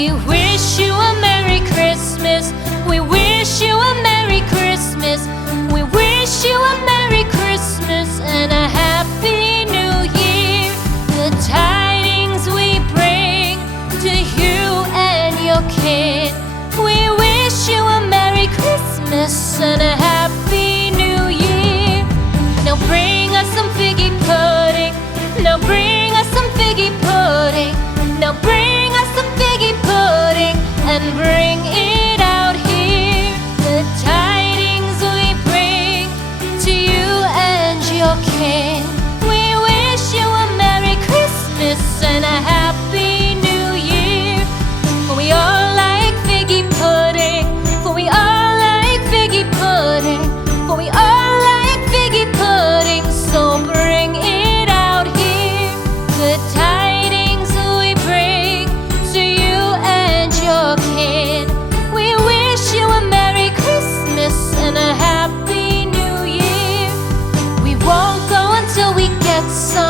We wish you a Merry Christmas. We wish you a Merry Christmas. We wish you a Merry Christmas and a Happy New Year. The tidings we bring to you and your kid. We wish you a Merry Christmas and a Happy New Year. Now bring us some figgy pudding. Now bring us some figgy pudding. Now bring us some figgy pudding and bring it out here. The tidings we bring to you and your kin. We wish you a Merry Christmas and a Happy New Year. For we all like figgy pudding. For we all like figgy pudding. For we all like figgy pudding. So bring it out here. The tidings we bring to you and your kid. We wish you a Merry Christmas and a Happy New Year. We won't go until we get some